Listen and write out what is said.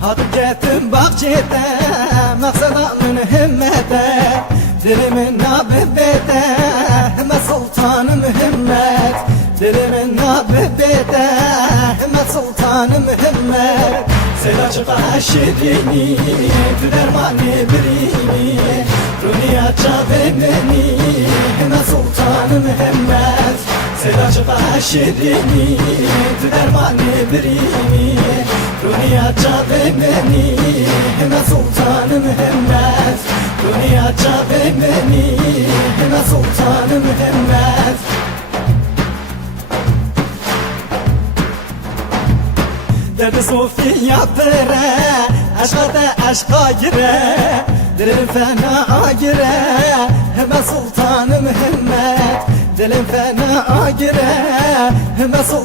Hadi getin bahçede Maksada mühimmete Dilimin nabibede Himmet sultanım himmet Dilimin nabibede Himmet sultanım himmet Sela çıka şirini Dermanı birini çıka şirini Dermanı birini Dünya çavemeni Himmet sultanım himmet Dünya çavemeni Himmet sultanım himmet Derdi Sofya pere Aşka da aşka gire Dilim fena gire Hemen Dilim fena gire Hemen sultanım